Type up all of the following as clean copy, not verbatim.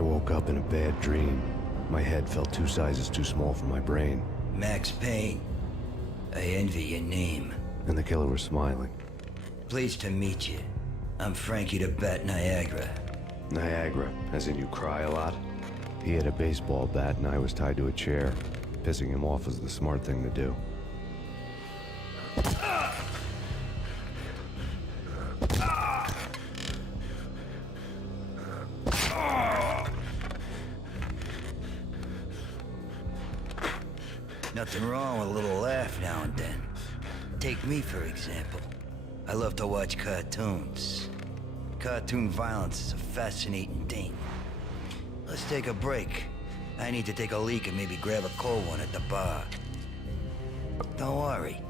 I woke up in a bad dream. My head felt 2 sizes too small for my brain. Max Payne. I envy your name. And the killer was smiling. Pleased to meet you. I'm Frankie the Bat Niagara. Niagara, as in you cry a lot? He had a baseball bat and I was tied to a chair. Pissing him off was the smart thing to do. Nothing wrong with a little laugh now and then. Take me, for example. I love to watch cartoons. Cartoon violence is a fascinating thing. Let's take a break. I need to take a leak and maybe grab a cold one at the bar. Don't worry.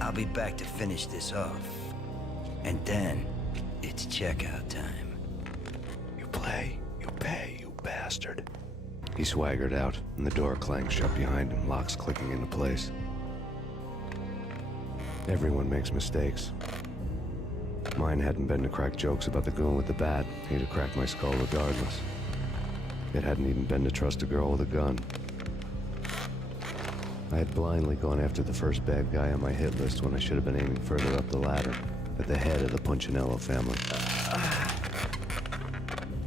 I'll be back to finish this off. And then, it's checkout time. You play, you pay, you bastard. He swaggered out, and the door clanged shut behind him, locks clicking into place. Everyone makes mistakes. Mine hadn't been to crack jokes about the goon with the bat. He'd have cracked my skull regardless. It hadn't even been to trust a girl with a gun. I had blindly gone after the first bad guy on my hit list when I should have been aiming further up the ladder, at the head of the Punchinello family.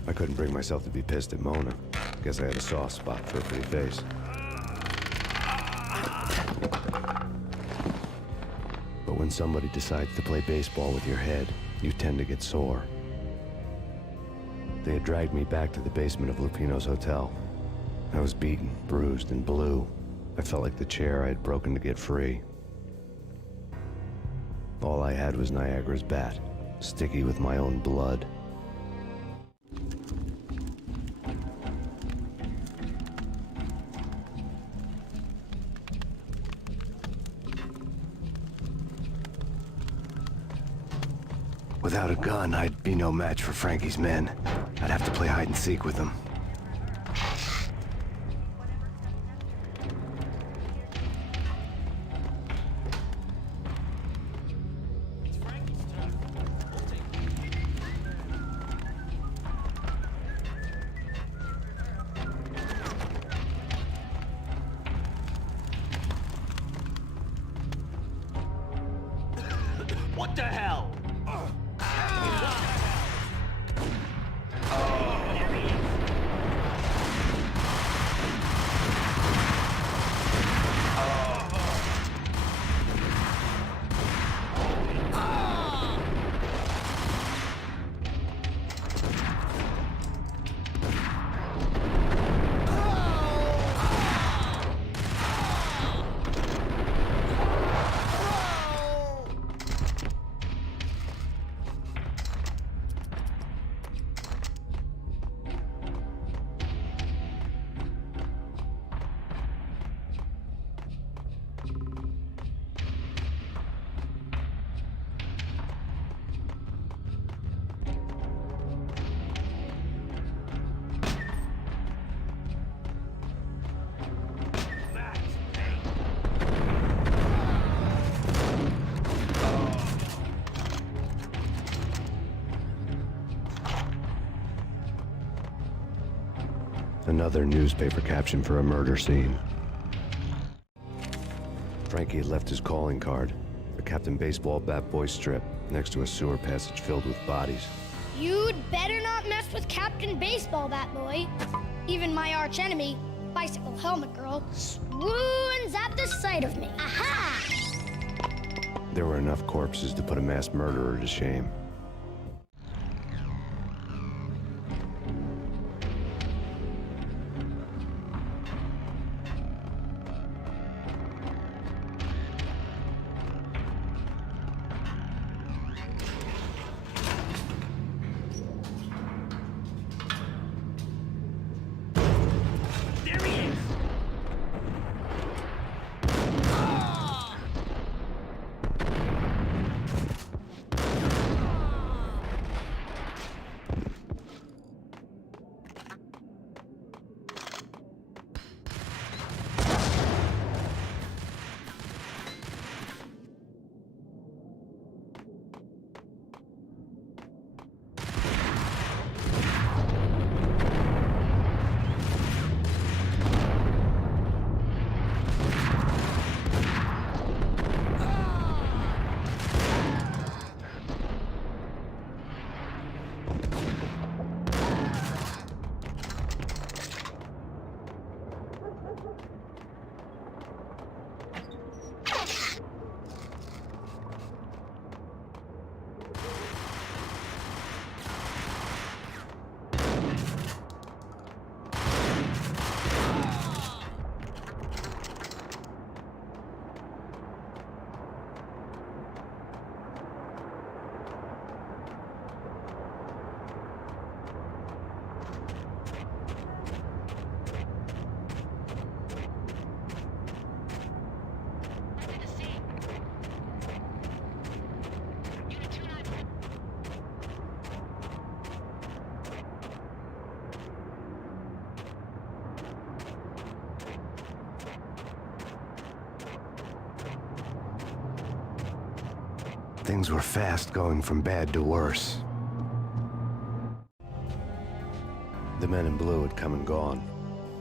I couldn't bring myself to be pissed at Mona. Guess I had a soft spot for a pretty face. But when somebody decides to play baseball with your head, you tend to get sore. They had dragged me back to the basement of Lupino's hotel. I was beaten, bruised, and blue. I felt like the chair I had broken to get free. All I had was Niagara's bat, sticky with my own blood. Without a gun, I'd be no match for Frankie's men. I'd have to play hide and seek with them. What the hell? Another newspaper caption for a murder scene. Frankie had left his calling card, a Captain Baseball Bat Boy strip, next to a sewer passage filled with bodies. You'd better not mess with Captain Baseball Bat Boy. Even my archenemy, Bicycle Helmet Girl, swoons at the sight of me. Aha! There were enough corpses to put a mass murderer to shame. Things were fast going from bad to worse. The men in blue had come and gone.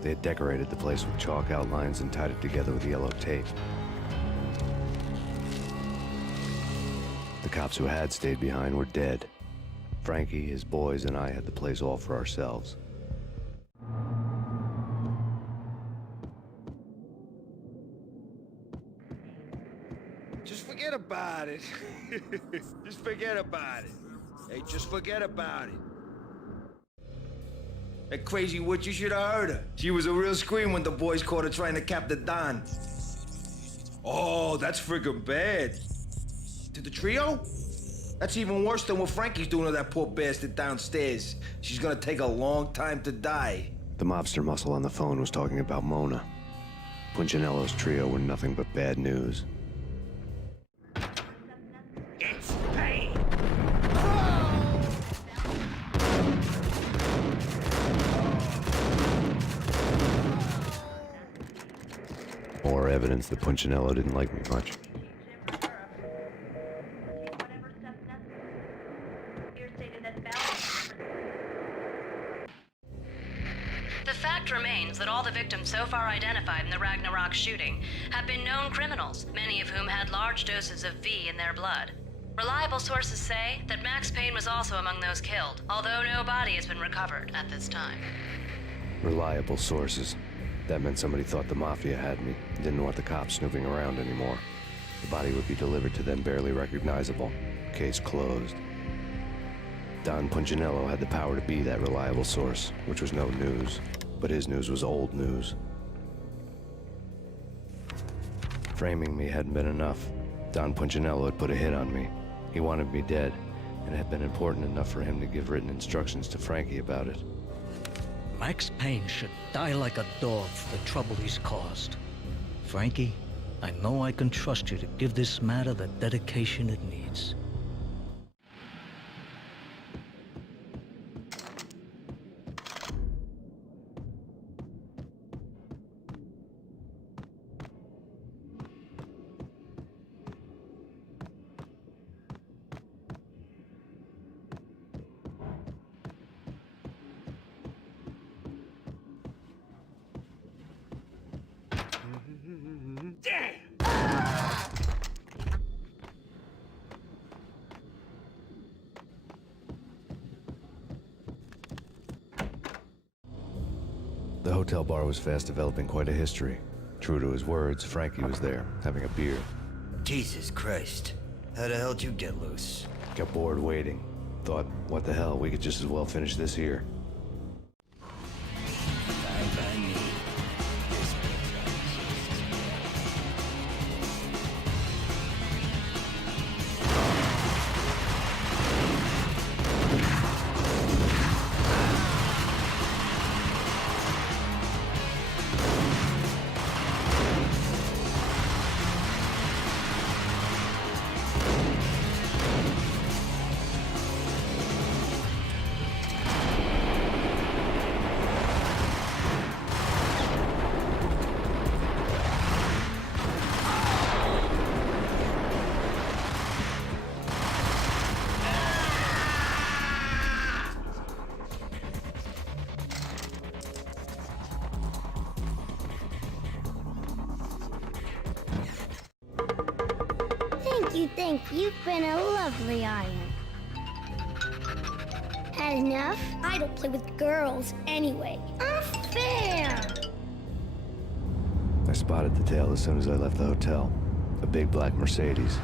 They had decorated the place with chalk outlines and tied it together with yellow tape. The cops who had stayed behind were dead. Frankie, his boys, and I had the place all for ourselves. Just forget about it. Just forget about it. Hey, just forget about it. That crazy witch, you should have heard her. She was a real scream when the boys caught her trying to cap the Don. Oh, that's friggin' bad. To the trio? That's even worse than what Frankie's doing to that poor bastard downstairs. She's gonna take a long time to die. The mobster muscle on the phone was talking about Mona. Punchinello's trio were nothing but bad news. It's Payne! More evidence that Punchinello didn't like me much. The fact remains that all the victims so far identified in the Ragnarok shooting have been known criminals, many of whom had large doses of V in their blood. Reliable sources say that Max Payne was also among those killed, although no body has been recovered at this time. Reliable sources. That meant somebody thought the Mafia had me, didn't want the cops snooping around anymore. The body would be delivered to them barely recognizable. Case closed. Don Punchinello had the power to be that reliable source, which was no news. But his news was old news. Framing me hadn't been enough. Don Punchinello had put a hit on me. He wanted me dead, and it had been important enough for him to give written instructions to Frankie about it. Max Payne should die like a dog for the trouble he's caused. Frankie, I know I can trust you to give this matter the dedication it needs. The hotel bar was fast developing quite a history. True to his words, Frankie was there, having a beer. Jesus Christ. How the hell'd you get loose? Got bored waiting. Thought, what the hell, we could just as well finish this here. Fine by me. This Thank you. You've been a lovely iron. Had enough? I don't play with girls anyway. Unfair! I spotted the tail as soon as I left the hotel. A big black Mercedes.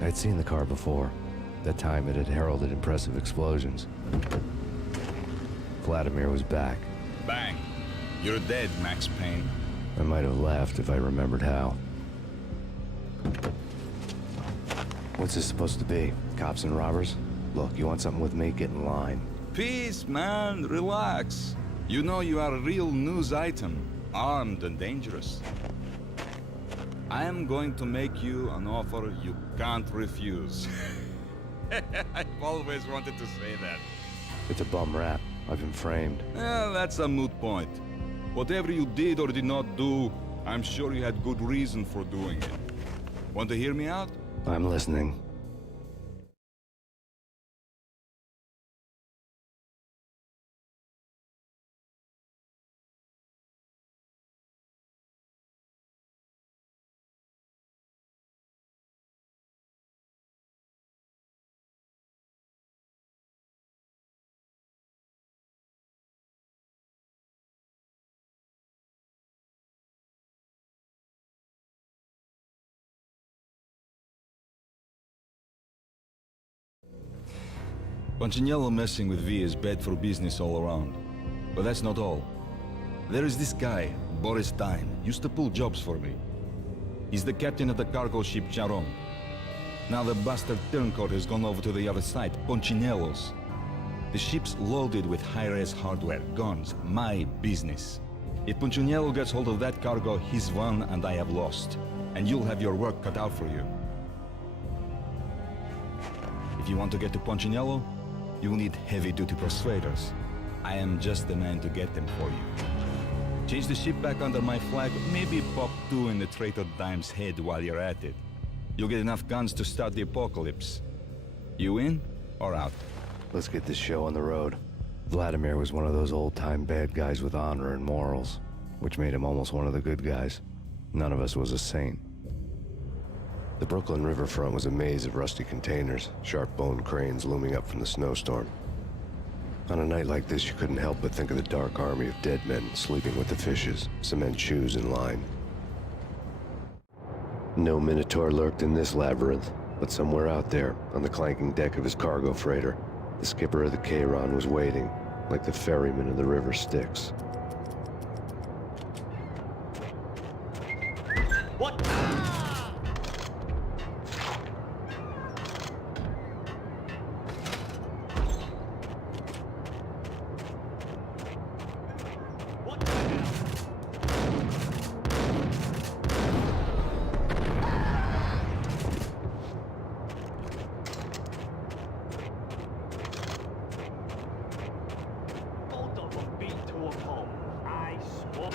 I'd seen the car before. That time it had heralded impressive explosions. Vladimir was back. Bang. You're dead, Max Payne. I might have laughed if I remembered how. What's this supposed to be? Cops and robbers? Look, you want something with me? Get in line. Peace, man. Relax. You know you are a real news item. Armed and dangerous. I am going to make you an offer you can't refuse. I've always wanted to say that. It's a bum rap. I've been framed. That's a moot point. Whatever you did or did not do, I'm sure you had good reason for doing it. Want to hear me out? I'm listening. Punchinello messing with V is bad for business all around. But that's not all. There is this guy, Boris Stein, used to pull jobs for me. He's the captain of the cargo ship Charon. Now the bastard turncoat has gone over to the other side, Punchinello's. The ship's loaded with high-res hardware, guns, my business. If Punchinello gets hold of that cargo, he's won and I have lost. And you'll have your work cut out for you. If you want to get to Punchinello, you'll need heavy-duty persuaders. I am just the man to get them for you. Change the ship back under my flag, maybe pop 2 in the traitor Dime's head while you're at it. You'll get enough guns to start the apocalypse. You in or out? Let's get this show on the road. Vladimir was one of those old-time bad guys with honor and morals, which made him almost one of the good guys. None of us was a saint. The Brooklyn riverfront was a maze of rusty containers, sharp-boned cranes looming up from the snowstorm. On a night like this, you couldn't help but think of the dark army of dead men sleeping with the fishes, cement shoes in line. No Minotaur lurked in this labyrinth, but somewhere out there, on the clanking deck of his cargo freighter, the skipper of the Chiron was waiting, like the ferryman of the river Styx. What? What the hell? Both of them beat to a pulp. I swore.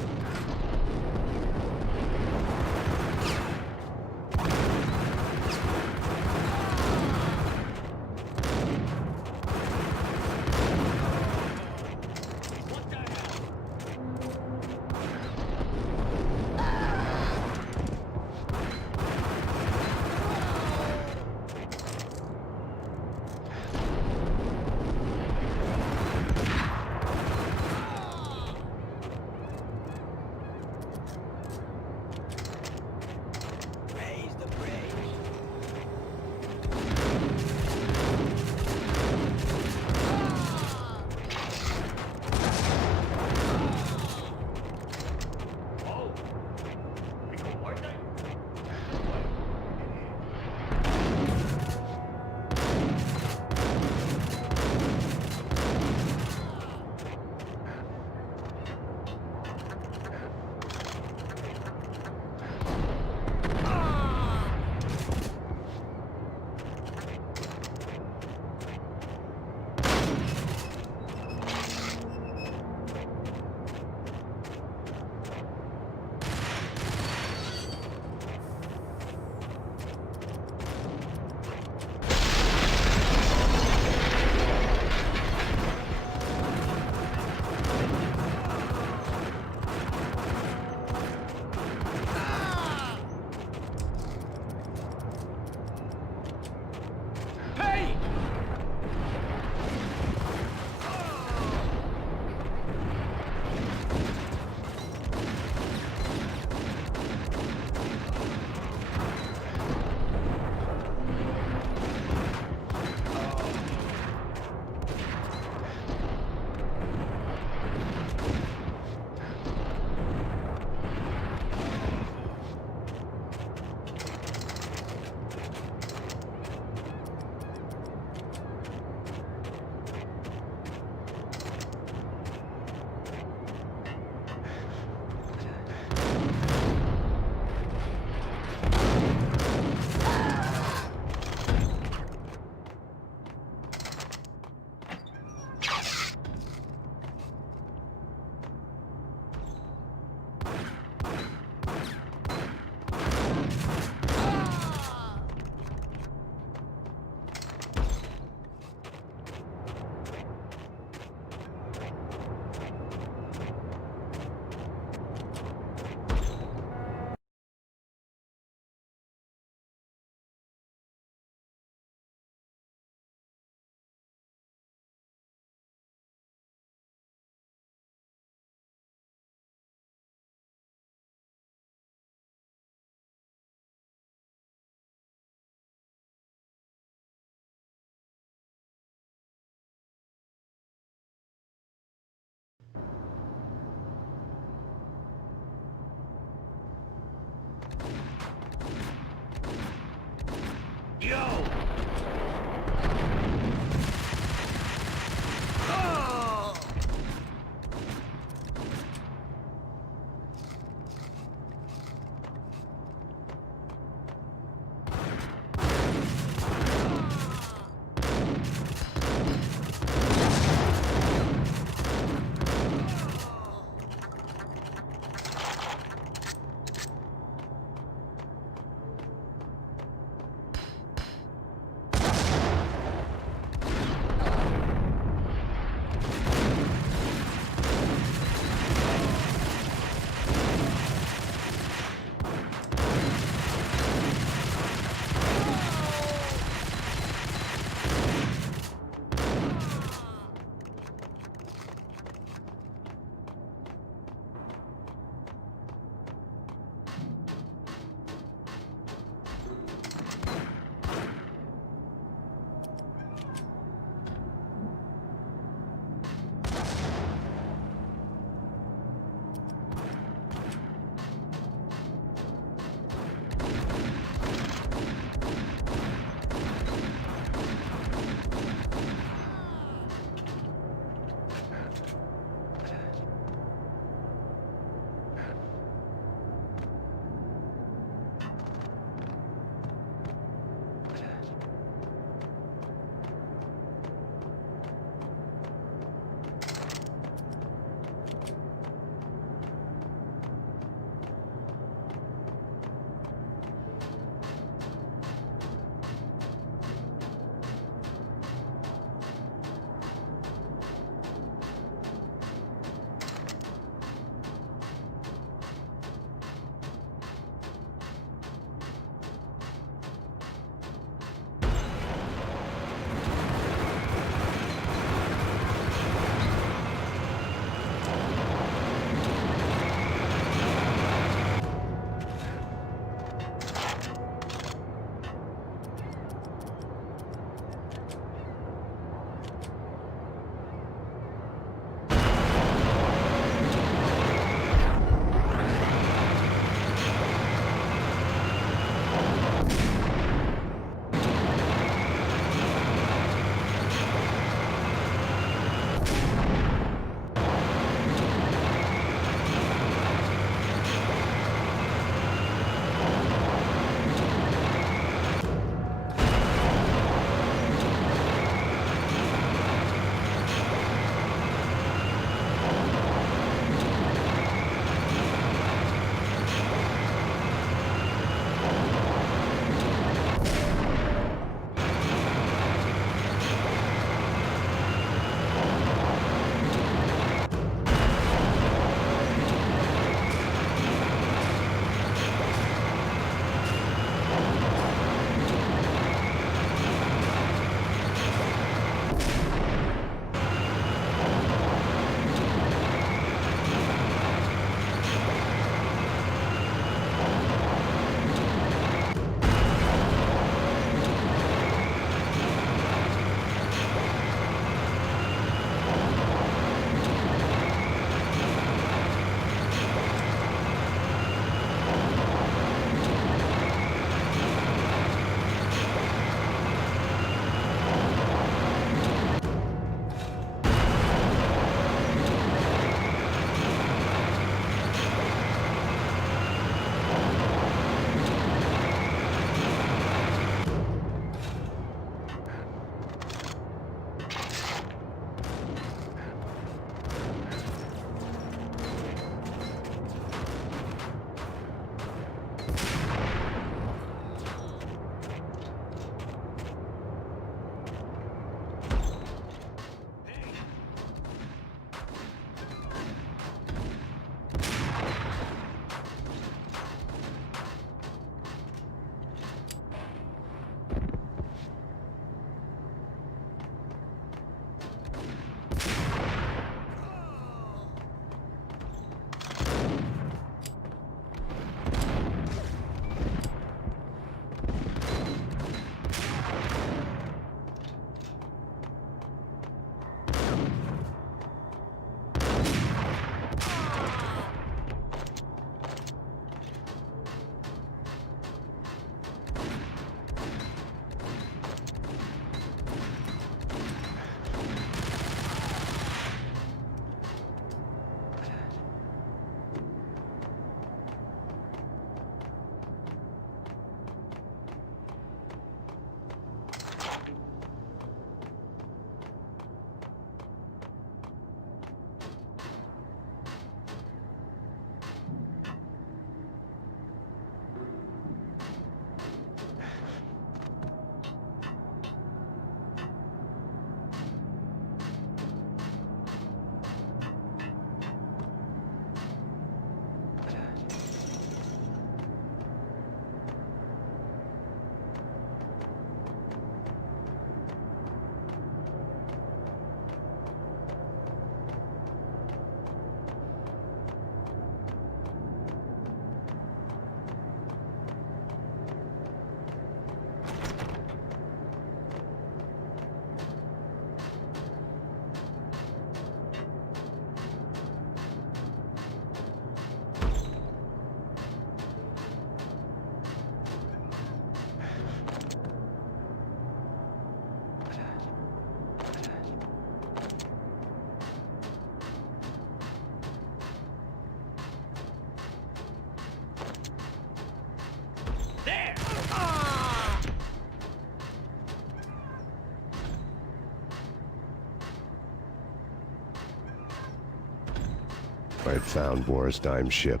I had found Boris Dime's ship.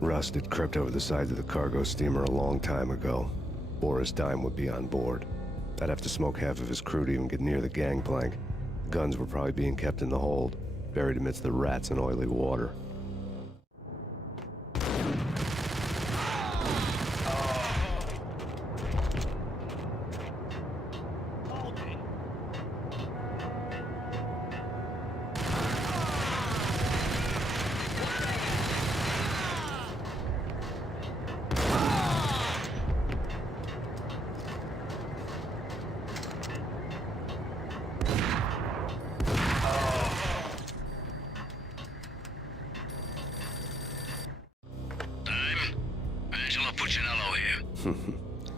Rust had crept over the sides of the cargo steamer a long time ago. Boris Dime would be on board. I'd have to smoke half of his crew to even get near the gangplank. Guns were probably being kept in the hold, buried amidst the rats and oily water. Hold it.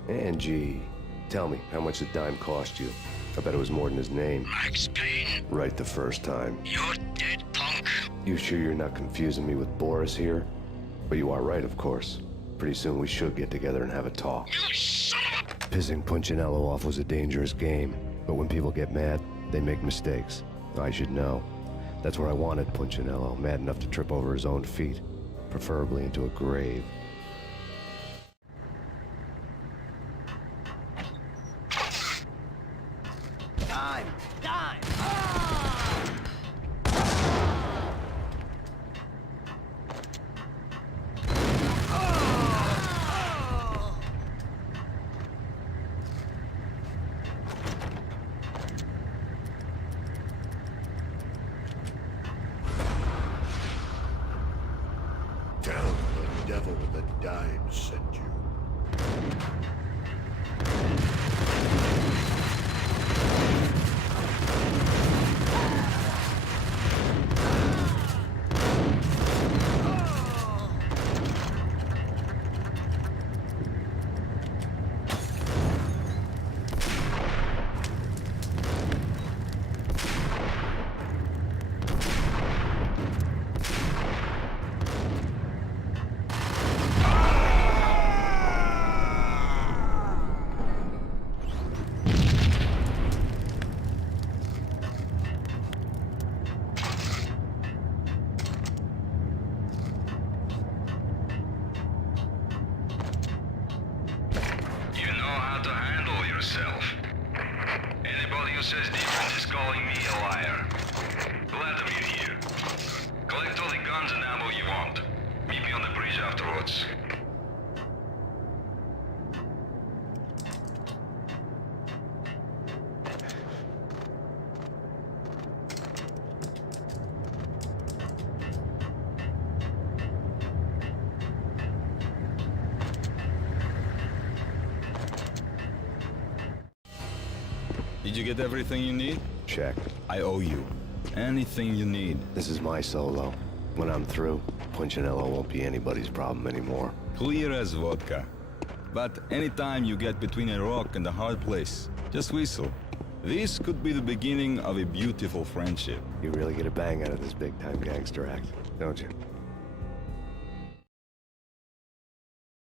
Angie, tell me, how much did Dime cost you? I bet it was more than his name. Max Payne, Right the first time. you're dead, punk. You sure you're not confusing me with Boris here? But you are right, of course. Pretty soon we should get together and have a talk. You son of a... Pissing Punchinello off was a dangerous game, but when people get mad, they make mistakes. I should know. That's where I wanted Punchinello, mad enough to trip over his own feet, preferably into a grave. Dime! Dime! Tell the devil that Dime sent you. You know how to handle yourself. Anybody who says different is calling me a liar. Glad to meet you. Collect all the guns and ammo you want. Meet me on the bridge afterwards. Did you get everything you need? Check. I owe you. Anything you need. This is my solo. When I'm through, Punchinello won't be anybody's problem anymore. Clear as vodka. But anytime you get between a rock and a hard place, just whistle. This could be the beginning of a beautiful friendship. You really get a bang out of this big-time gangster act, don't you?